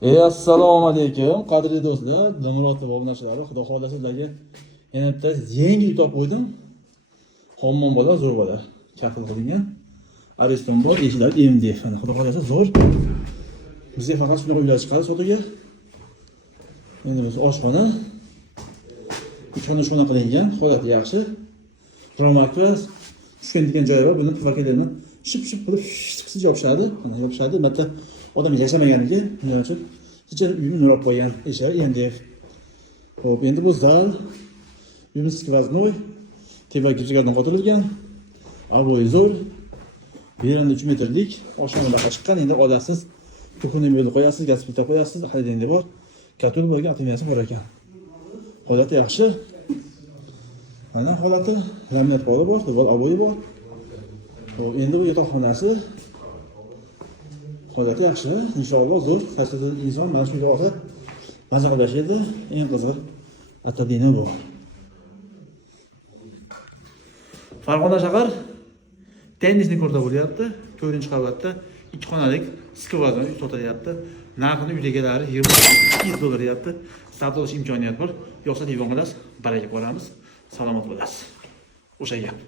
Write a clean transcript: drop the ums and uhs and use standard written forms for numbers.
Assalomu alaykum, qadrli do'stlar, Dilmurod obunachilari, xudo xolasa sizlarga yana bitta yengil topib qo'ydim. Hammom bola, zo'r bola. Kafil qilingan. Ariston bor, eshiklar MDF. Xudo xolasa zo'r. Bizga faqat shuni uylar chiqadi sotiga. Endi biz oshxona. Ichxona qilingan, holati yaxshi. Romakva tushgan degan joyi bor. Buni vakillarni ship-ship qilib siz yopishadi. Mana yopishadi. Bitta odam yashamaganiga, shuning uchun ichini uyini nurab qo'ygan. Eshik MDF. Xo'p, endi bu zal uyimiz skvoznoy, teva gipsgardan qotirilgan. Avoy zo'r. Beranda 3 metrlik oshxonaga chiqqan. Endi olasiz, kuxning yo'lni qo'yasiz, gaz plita qo'yasiz, xolodilnik bor. Katul bo'lgan atomiyasi bor ekan. Holati yaxshi. Mana holati, laminat poli bor, devor avoyi bor. Xo'p, endi bu yotoqxonasi holati yaxshi, inshaalloh zo'r. Kasada inson mana shu yoqda maza qilishadi. Eng qizig'i atadina bu. Farg'ona shahar tennisni ko'rda bo'lyapti. 4-qavatda 2 xonalik skvoznoy uy sotilyapti. Narxini uydagilari $22 deyapti. Savdolash imkoniyati bor. Yo'qsa divon qilasiz, baraka ko'ramiz. Salomat bo'lasiz. O'sha gap.